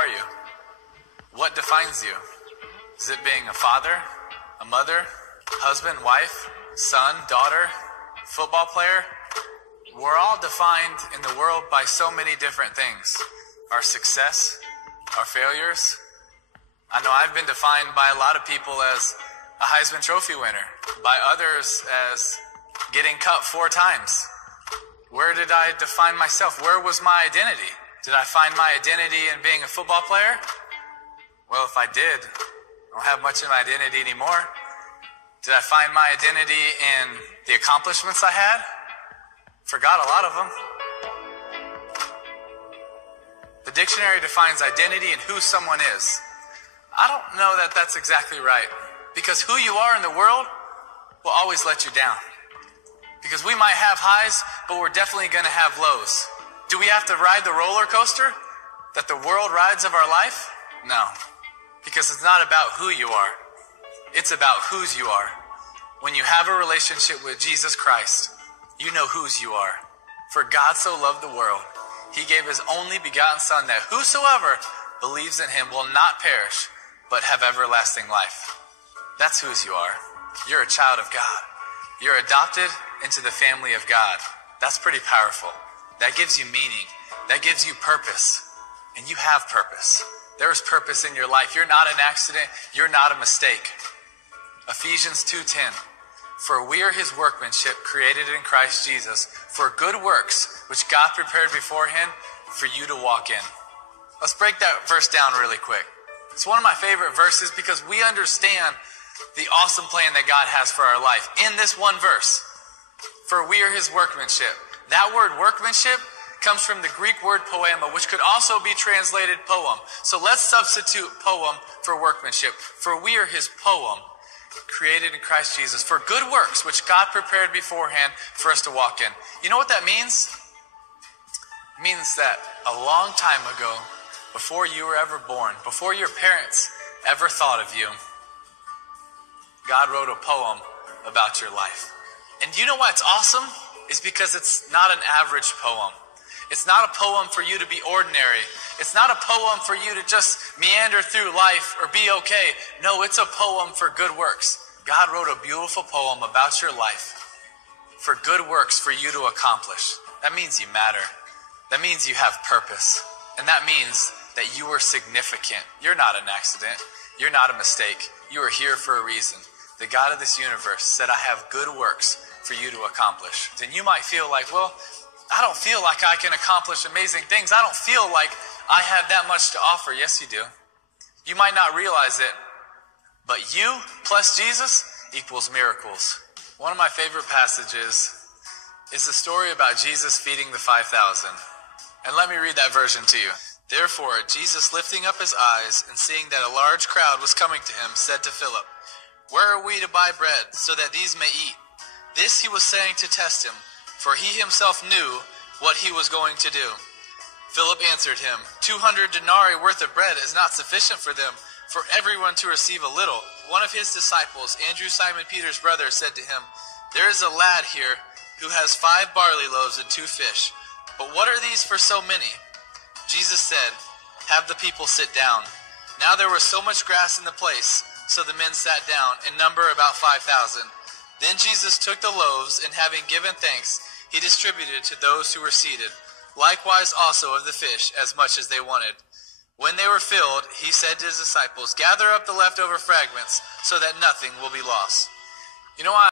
are you? What defines you? Is it being a father, a mother, husband, wife, son, daughter, football player? We're all defined in the world by so many different things. Our success, our failures. I know I've been defined by a lot of people as a Heisman Trophy winner, by others as getting cut 4 times. Where did I define myself? Where was my identity? Did I find my identity in being a football player? Well, if I did, I don't have much of my identity anymore. Did I find my identity in the accomplishments I had? Forgot a lot of them. The dictionary defines identity and who someone is. I don't know that that's exactly right, because who you are in the world will always let you down. Because we might have highs, but we're definitely going to have lows. Do we have to ride the roller coaster that the world rides of our life? No, because it's not about who you are. It's about whose you are. When you have a relationship with Jesus Christ, you know whose you are. For God so loved the world, he gave his only begotten Son, that whosoever believes in him will not perish, but have everlasting life. That's whose you are. You're a child of God. You're adopted into the family of God. That's pretty powerful. That gives you meaning. That gives you purpose. And you have purpose. There's purpose in your life. You're not an accident. You're not a mistake. Ephesians 2:10. For we are his workmanship, created in Christ Jesus, for good works, which God prepared beforehand for you to walk in. Let's break that verse down really quick. It's one of my favorite verses because we understand the awesome plan that God has for our life in this one verse. For we are his workmanship. That word workmanship comes from the Greek word poema, which could also be translated poem. So let's substitute poem for workmanship. For we are his poem, created in Christ Jesus, for good works, which God prepared beforehand for us to walk in. You know what that means? It means that a long time ago, before you were ever born, before your parents ever thought of you, God wrote a poem about your life. And you know why it's awesome? It's because it's not an average poem. It's not a poem for you to be ordinary. It's not a poem for you to just meander through life or be okay. No, it's a poem for good works. God wrote a beautiful poem about your life for good works for you to accomplish. That means you matter. That means you have purpose. And that means that you are significant. You're not an accident. You're not a mistake. You are here for a reason. The God of this universe said, I have good works for you to accomplish. Then you might feel like, well, I don't feel like I can accomplish amazing things. I don't feel like I have that much to offer. Yes, you do. You might not realize it, but you plus Jesus equals miracles. One of my favorite passages is the story about Jesus feeding the 5,000. And let me read that version to you. Therefore, Jesus, lifting up his eyes and seeing that a large crowd was coming to him, said to Philip, where are we to buy bread so that these may eat? This he was saying to test him, for he himself knew what he was going to do. Philip answered him, 200 denarii worth of bread is not sufficient for them, for everyone to receive a little. One of his disciples, Andrew, Simon Peter's brother, said to him, there is a lad here who has 5 barley loaves and 2 fish. But what are these for so many? Jesus said, have the people sit down. Now there was so much grass in the place, so the men sat down, in number about 5,000. Then Jesus took the loaves, and having given thanks, he distributed to those who were seated, likewise also of the fish, as much as they wanted. When they were filled, he said to his disciples, gather up the leftover fragments, so that nothing will be lost. You know why